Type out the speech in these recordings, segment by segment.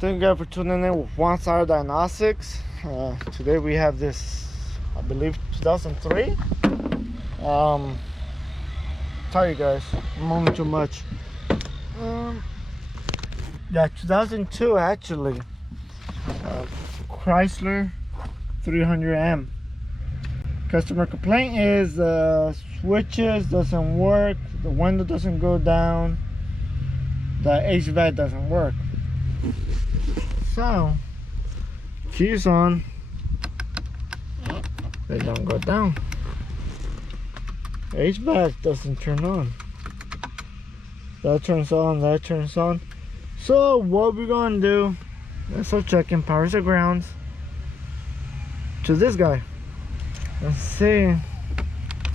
Thank you guys for tuning in with One Star Diagnostics. Today we have this, I believe, 2003. Sorry guys, I'm moving too much. Yeah, 2002 actually. Chrysler 300M. Customer complaint is switches doesn't work, the window doesn't go down, the HVAC doesn't work. So, keys on, they don't go down. HVAC doesn't turn on. That turns on, that turns on. So what we're gonna do, let's start checking powers and grounds to this guy and see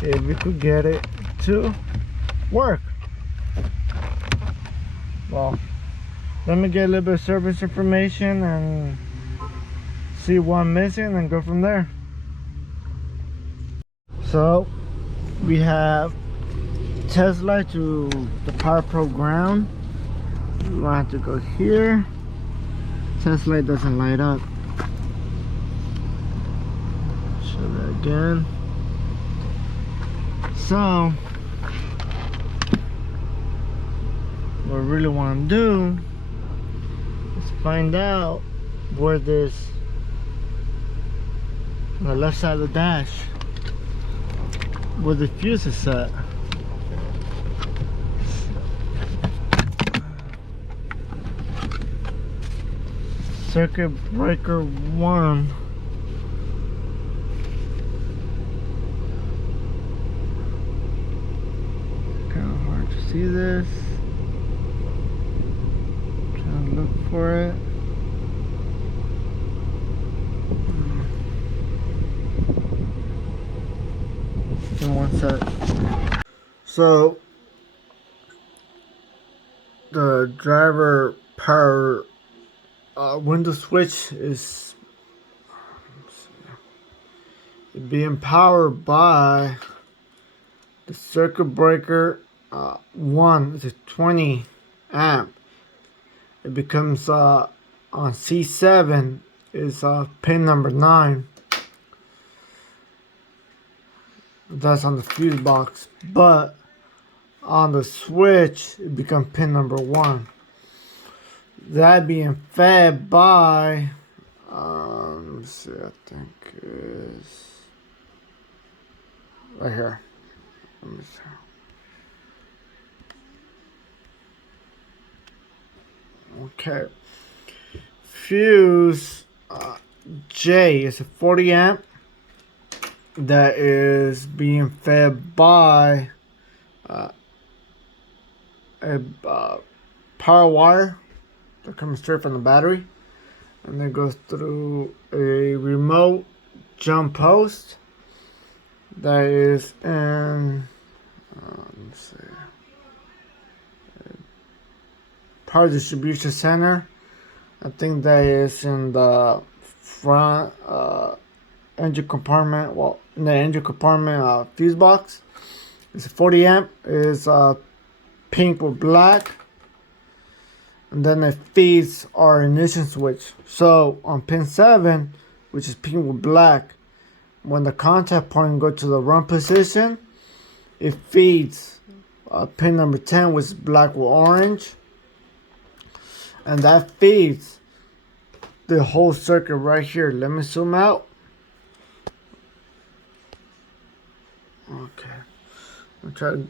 if we could get it to work. Well, let me get a little bit of service information and see what I'm missing and go from there. So we have test light to the power pro ground. We will have to go here. Test light doesn't light up. Show that again. So what we really want to do is find out where this, on the left side of the dash, where the fuse is set. Circuit breaker 1. Kind of hard to see this. Trying to look for it. In one sec. So the driver power window switch is being powered by the circuit breaker 1. It's a 20 amp. It becomes on C7 is pin number 9. That's on the fuse box, but on the switch it becomes pin number 1. That being fed by let's see, I think is right here. Let me see. Okay, fuse J is a 40 amp that is being fed by a power wire that comes straight from the battery, and then goes through a remote jump post that is in let's see, power distribution center. I think that is in the front engine compartment. Well, in the engine compartment fuse box. It's a 40 amp. Is pink with black. And then it feeds our ignition switch. So on pin 7, which is pink with black, when the contact point goes to the run position, it feeds pin number 10, which is black with orange. And that feeds the whole circuit right here. Let me zoom out. Okay. I'll try to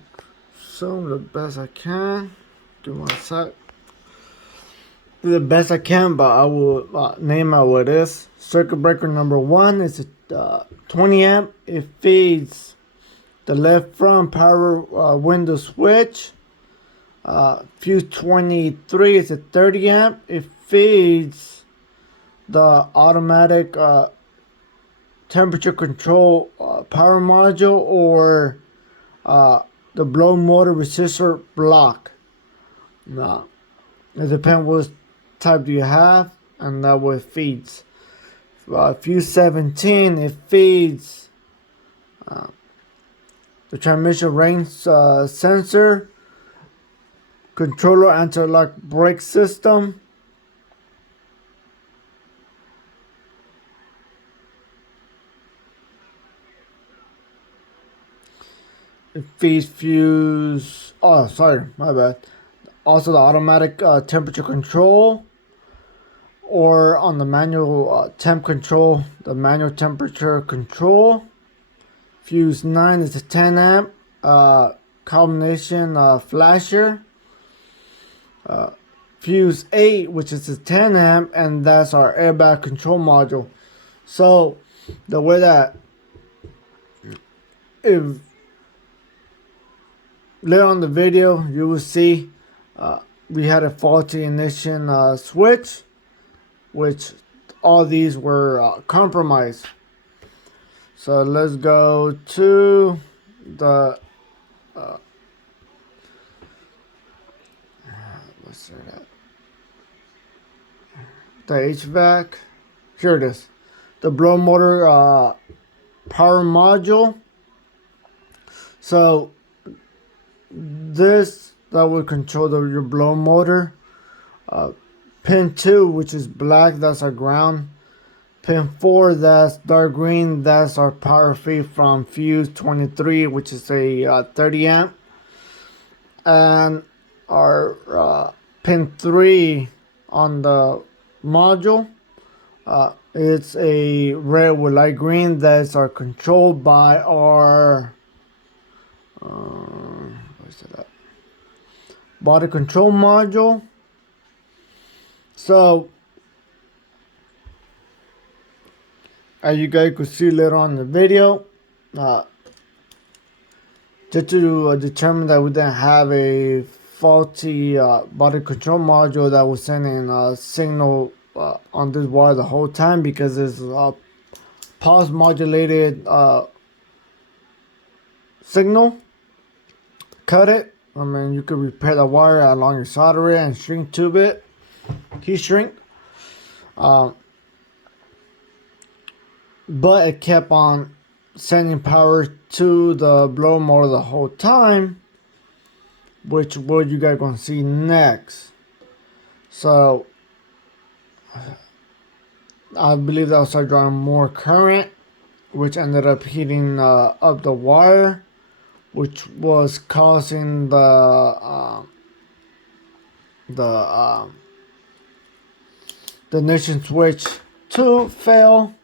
zoom the best I can. Give me 1 sec. Do the best I can, but I will name out what it is. Circuit breaker number 1 is a 20 amp. It feeds the left front power window switch. Fuse 23 is a 30 amp. It feeds the automatic temperature control power module, or the blow motor resistor block. Now, it depends what type do you have, and that what it feeds. Fuse 17, it feeds the transmission range sensor, controller anti-lock brake system, it feeds fuse. Oh, sorry, my bad. Also, the automatic temperature control, or on the manual temp control, the manual temperature control. Fuse 9 is a 10 amp combination flasher. Fuse 8, which is a 10 amp, and that's our airbag control module. So the way that, if later on the video you will see we had a faulty ignition switch, which all these were compromised. So let's go to the what's that? The HVAC. Here it is. The blower motor power module. So this that will control your blower motor. Pin 2, which is black, that's our ground. Pin 4, that's dark green, that's our power feed from fuse 23, which is a 30 amp. And our pin 3 on the module, it's a red with light green. That's our controlled by our what's that? Body control module. So as you guys could see later on in the video, just to determine that we didn't have a faulty body control module that was sending a signal on this wire the whole time, because it's a pulse modulated signal. Cut it. I mean, you could repair the wire along your solder it and shrink tube it, heat shrink. But it kept on sending power to the blower motor the whole time, which what you guys gonna see next. So I believe that will start drawing more current, which ended up heating up the wire, which was causing the ignition switch to fail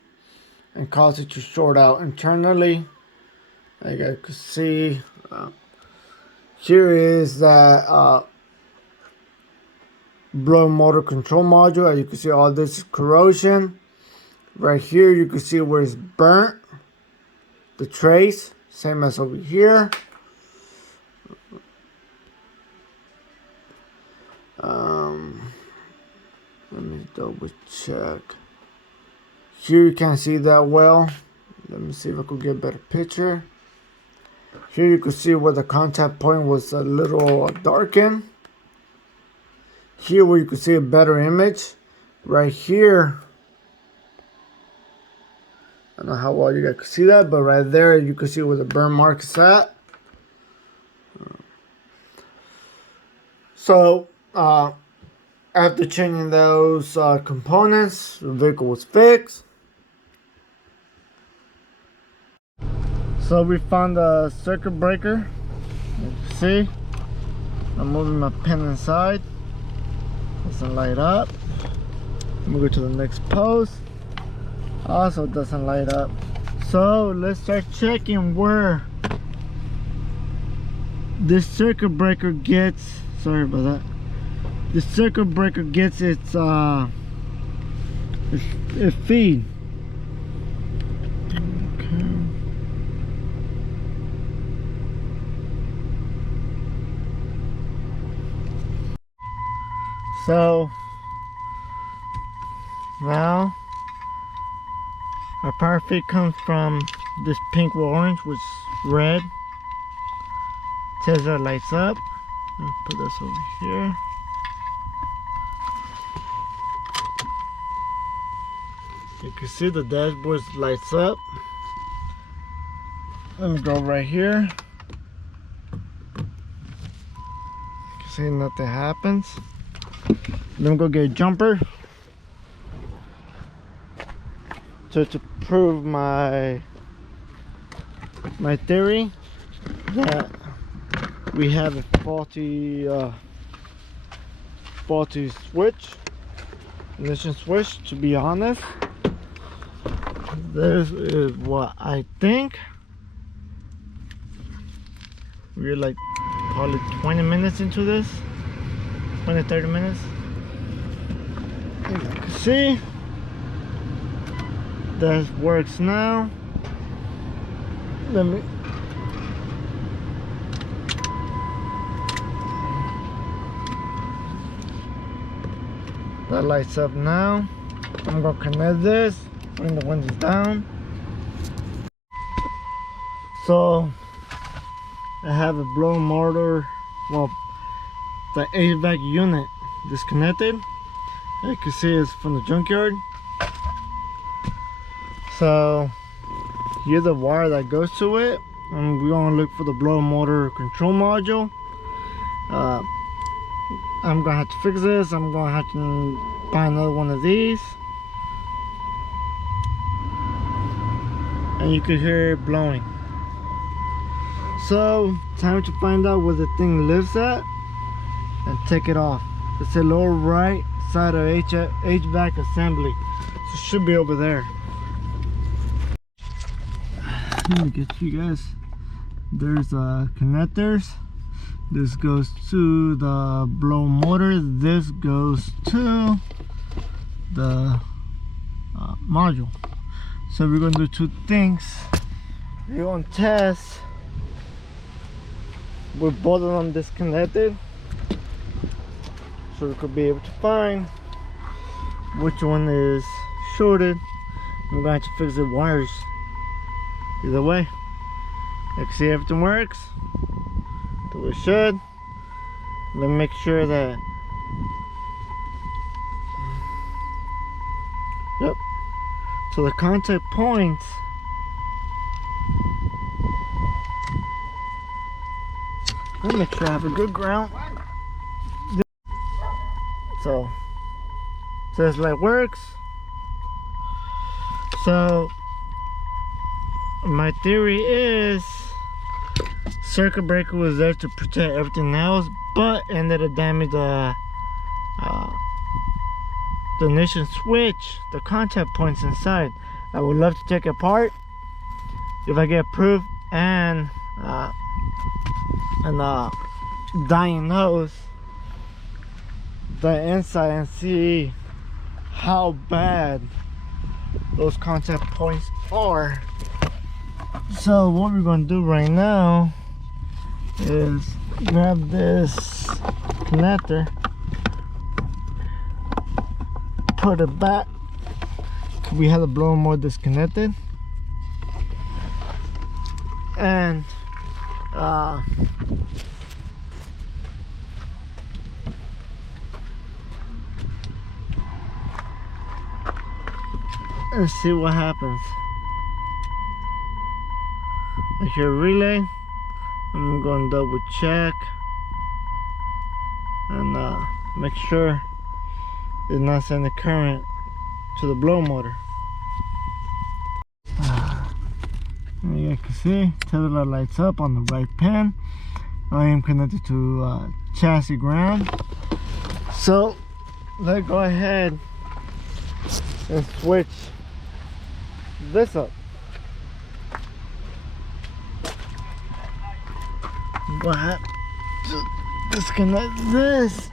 and cause it to short out internally. Like you guys can see, here is that blower motor control module. As you can see, all this is corrosion. Right here, you can see where it's burnt, the trace, same as over here. Let me double check. Here you can't see that well. Let me see if I could get a better picture. Here you can see where the contact point was a little darkened. Here where you can see a better image. Right here, I don't know how well you guys can see that, but right there you can see where the burn mark is at. So after changing those components, the vehicle was fixed. So we found the circuit breaker. You can see, I'm moving my pin inside. Doesn't light up. I'm gonna go to the next post. Also doesn't light up. So let's start checking where this circuit breaker gets. Sorry about that. The circuit breaker gets its feed. So now our power feed comes from this pink with orange, which is red. Tesla lights up. I'll put this over here. You can see the dashboard lights up. Let me go right here. You can see nothing happens. Let me go get a jumper to prove my theory. that we have a faulty switch, ignition switch. To be honest, this is what I think. We're like probably 20 minutes into this, 20-30 minutes. As you can see, that works now. Let me that lights up now. I'm gonna connect this, bring the windows down. So I have a blow motor, well, the HVAC unit disconnected. You can see it's from the junkyard. So here's the wire that goes to it, and we're gonna look for the blow motor control module. I'm gonna have to fix this. I'm gonna have to buy another one of these, and you can hear it blowing. So time to find out where the thing lives at and take it off. It's the lower right side of HVAC assembly, so it should be over there. Let me get you guys. There's connectors. This goes to the blow motor. This goes to the module. So we're gonna do two things. We're gonna test with both of them disconnected, so we could be able to find which one is shorted. We're gonna have to fix the wires either way. You can see everything works the way it should. Let me make sure that, yep. So the contact points, let me make sure I have a good ground. So this light works. So my theory is circuit breaker was there to protect everything else, but ended up damaging the ignition switch, the contact points inside. I would love to take it apart if I get proof and diagnose the inside and see how bad those contact points are. So what we're going to do right now is grab this connector, put it back. We have the blower motor disconnected, and let's see what happens. I hear relay. I'm going to double check and make sure it's not sending current to the blow motor. You can see tether lights up on the right pin. I am connected to chassis ground. So let's go ahead and switch this up. Go ahead to disconnect this.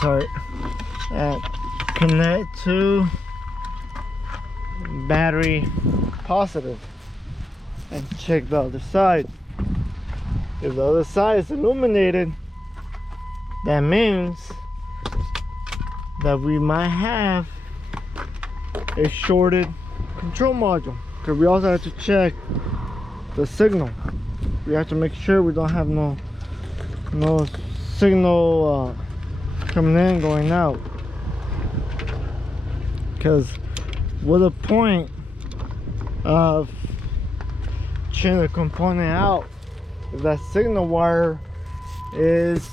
Sorry. And connect to battery positive and check the other side. If the other side is illuminated, that means that we might have a shorted control module, because we also have to check the signal. We have to make sure we don't have no signal coming in, going out, because what's the point of changing the component out if that signal wire is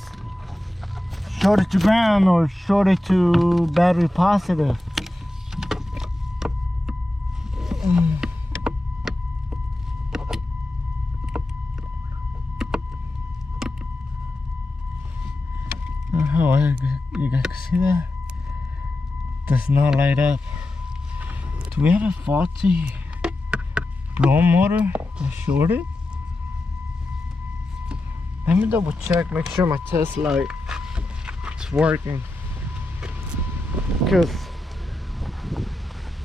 shorted to ground or shorted to battery positive? Oh, you guys can see that? Does not light up. Do we have a faulty blower motor that's shorted? Let me double check, make sure my test light is working. Because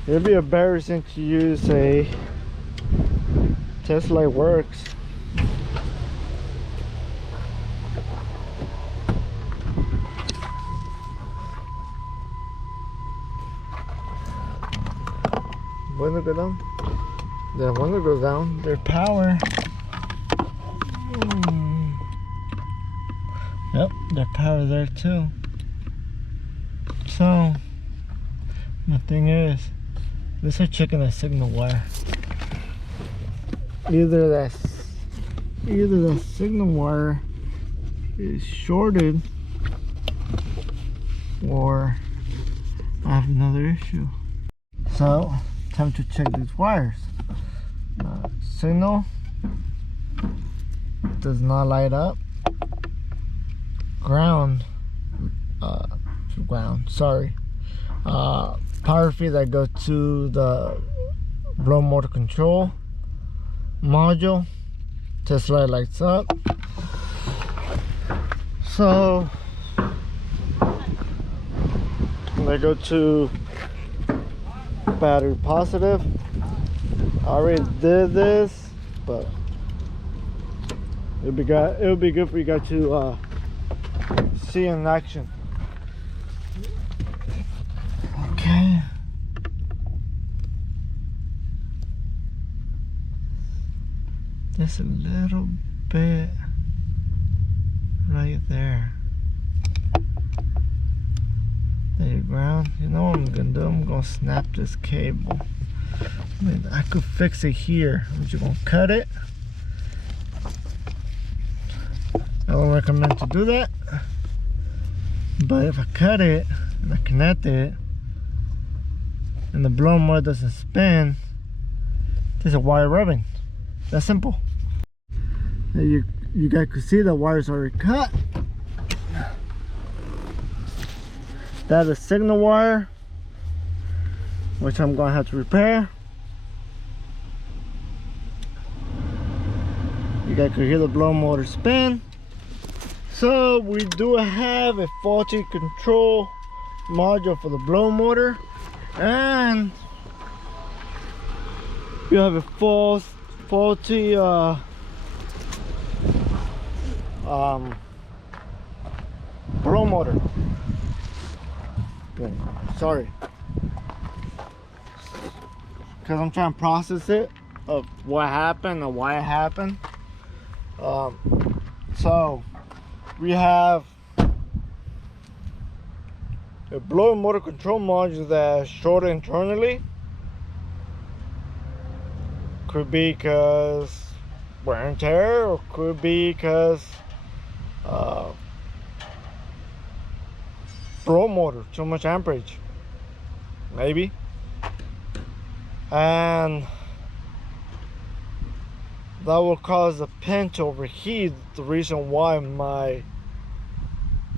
it'd be embarrassing to use a test light works. Window go down? The window goes down. Their power. Yep, their power there too. So the thing is, let's start checking the signal wire. Either the signal wire is shorted, or I have another issue. So time to check these wires. Signal does not light up. Ground, sorry. Power feed that goes to the blower motor control module. Test light lights up. So I go to battery positive. I already did this, but it would be good for you guys to see in action. Okay. Just a little bit right there. There you ground. You know what I'm gonna do? I'm gonna snap this cable. I mean, I could fix it here. I'm just gonna cut it. I don't recommend to do that. But if I cut it and I connect it and the blower motor doesn't spin, there's a wire rubbing. That's simple. Now you guys can see the wires already cut. That's a signal wire, which I'm gonna have to repair. You guys can hear the blower motor spin. So we do have a faulty control module for the blower motor, and we have a faulty blower motor. Okay, sorry, because I'm trying to process it of what happened and why it happened. So we have a blower motor control module that's shorted internally. Could be because wear and tear, or could be because blower motor, too much amperage, maybe. And that will cause the pin to overheat. The reason why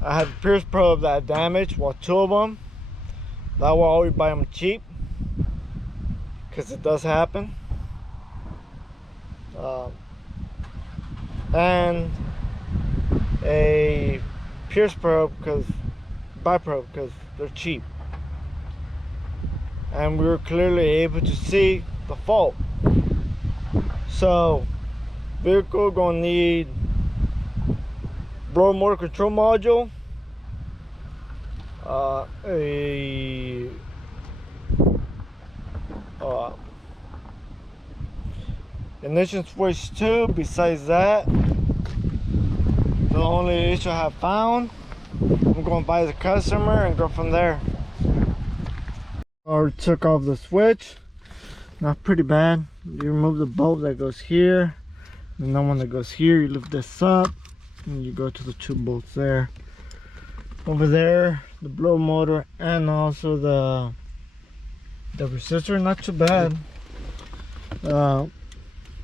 I had Pierce probe that damaged, well, 2 of them. That will always buy them cheap, because it does happen. And a Pierce probe, because they're cheap. And we were clearly able to see the fault. So vehicle gonna need blower motor control module, a ignition switch too. Besides that, the only issue I have found, I'm going to buy the customer and go from there. I already took off the switch. Not pretty bad. You remove the bolt that goes here, and the one that goes here. You lift this up, and you go to the 2 bolts there. Over there, the blower motor and also the resistor. Not too bad.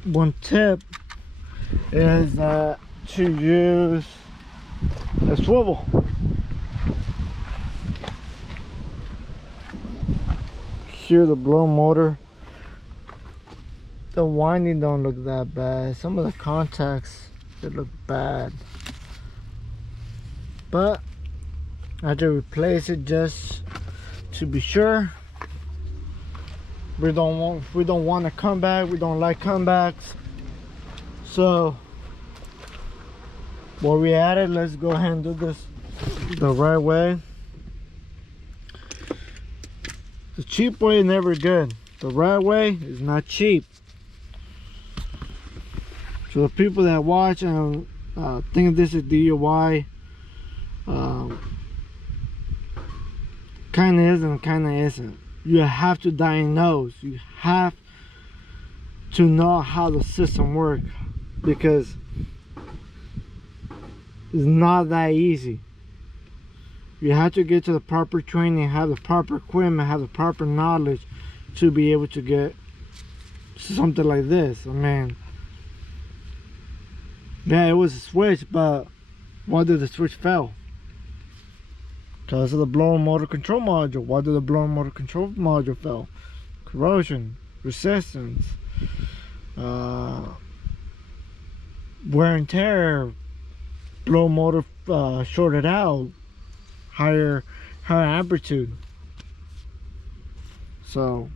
One tip is to use a swivel. here, the blower motor, the winding don't look that bad. Some of the contacts, they look bad, but I had to replace it just to be sure. We don't want to come back. We don't like comebacks. So while we at it, let's go ahead and do this the right way. The cheap way is never good. The right way is not cheap. So the people that watch and think this is DIY, kind of is and kind of isn't. You have to diagnose. You have to know how the system works, because it's not that easy. You have to get to the proper training, have the proper equipment, have the proper knowledge to be able to get something like this. I mean, yeah, it was a switch, but why did the switch fail? Because of the blower motor control module. Why did the blower motor control module fail? Corrosion, resistance, wear and tear, blower motor shorted out, higher amplitude. So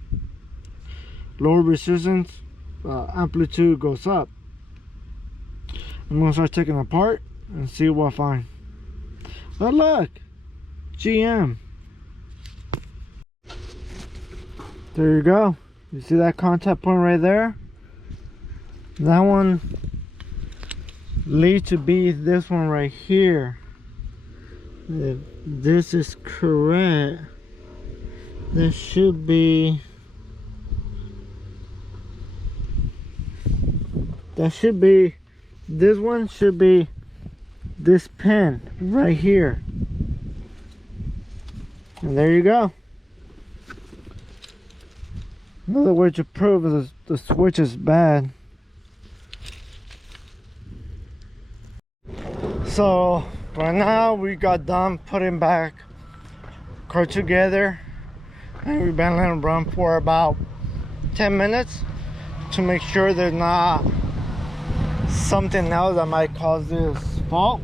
lower resistance, amplitude goes up. I'm gonna start taking it apart and see what I find. But look, GM. There you go. You see that contact point right there? That one leads to be this one right here. If this is correct, this should be, this one should be this pin right here. And there you go. Another way to prove is the switch is bad. So right now we got done putting back car together, and we've been letting it run for about 10 minutes to make sure there's not something else that might cause this fault.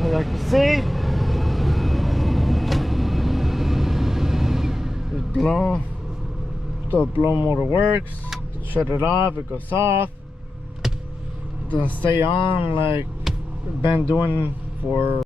As you can see, the blower motor works. Shut it off, it goes off. It doesn't stay on like it's been doing for